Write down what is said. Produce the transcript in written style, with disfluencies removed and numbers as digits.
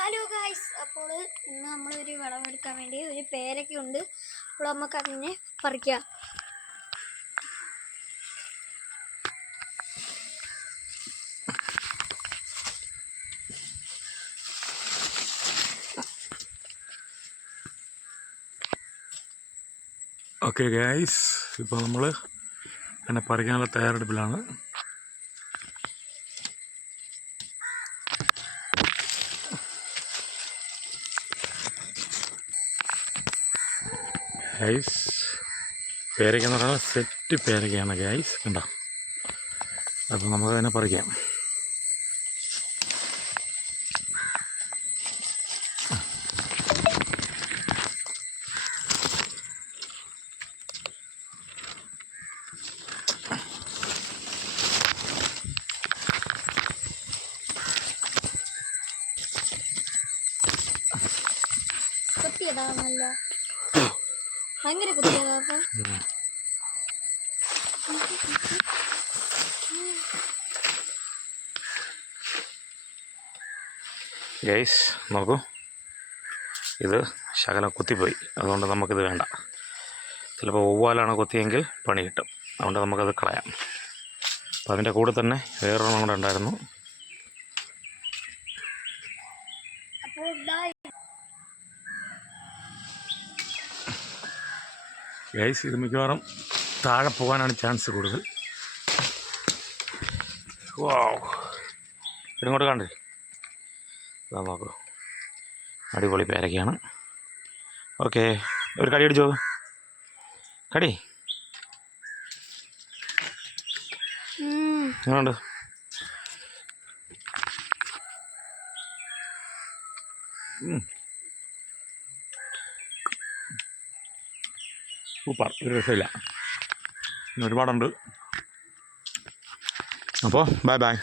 Hello guys, അപ്പോൾ ഇന്ന് നമ്മളൊരു വിളവെടുക്കാൻ വേണ്ടി ഒരു പേരയ്ക്ക ഉണ്ട്. അപ്പോൾ നമുക്ക് അതിനെ പറിക്കാം. ഓക്കെ ഗായ്സ്, ഇപ്പോൾ നമ്മൾ എന്നെ പറിക്കാനുള്ള തയ്യാറെടുപ്പിലാണ്. ഗായ്സ്, പേരയ്ക്ക എന്ന് പറയുന്നത് സെറ്റ് പേരയ്ക്കയാണ് ഗായ്സ്, കണ്ടോ? അപ്പോൾ നമുക്ക് അതിനെ പറിക്കാം. കുത്തിയതാണല്ലോ, ഭയങ്കര കുത്തിയതാ. ഗൈസ് നോക്കൂ, ഇത് ശകലം കുത്തിപ്പോയി, അതുകൊണ്ട് നമുക്കിത് വേണ്ട. ചിലപ്പോൾ ഒവ്വാലാണ് കുത്തിയെങ്കിൽ പണി കിട്ടും, അതുകൊണ്ട് നമുക്കത് കളയാം. അപ്പോൾ അതിൻ്റെ കൂടെ തന്നെ വേറൊരെണ്ണം കൂടെ ഉണ്ടായിരുന്നു. ഗൈസ്, ഇത് മിക്കവാറും താഴെ പോകാനാണ് ചാൻസ് കൂടുതൽ. വാവ്, ഇങ്ങോട്ട് കണ്ടേ, ഇതാ നോക്കൂ, അടിപൊളി പേരയ്ക്കയാണ്. ഓക്കെ, ഒരു കടി അടിച്ചോ, കടി എങ്ങനെയുണ്ട്? സൂപ്പർ, ഒരു രക്ഷയില്ല, ഒരുപാടുണ്ട്. അപ്പോൾ ബൈ ബൈ.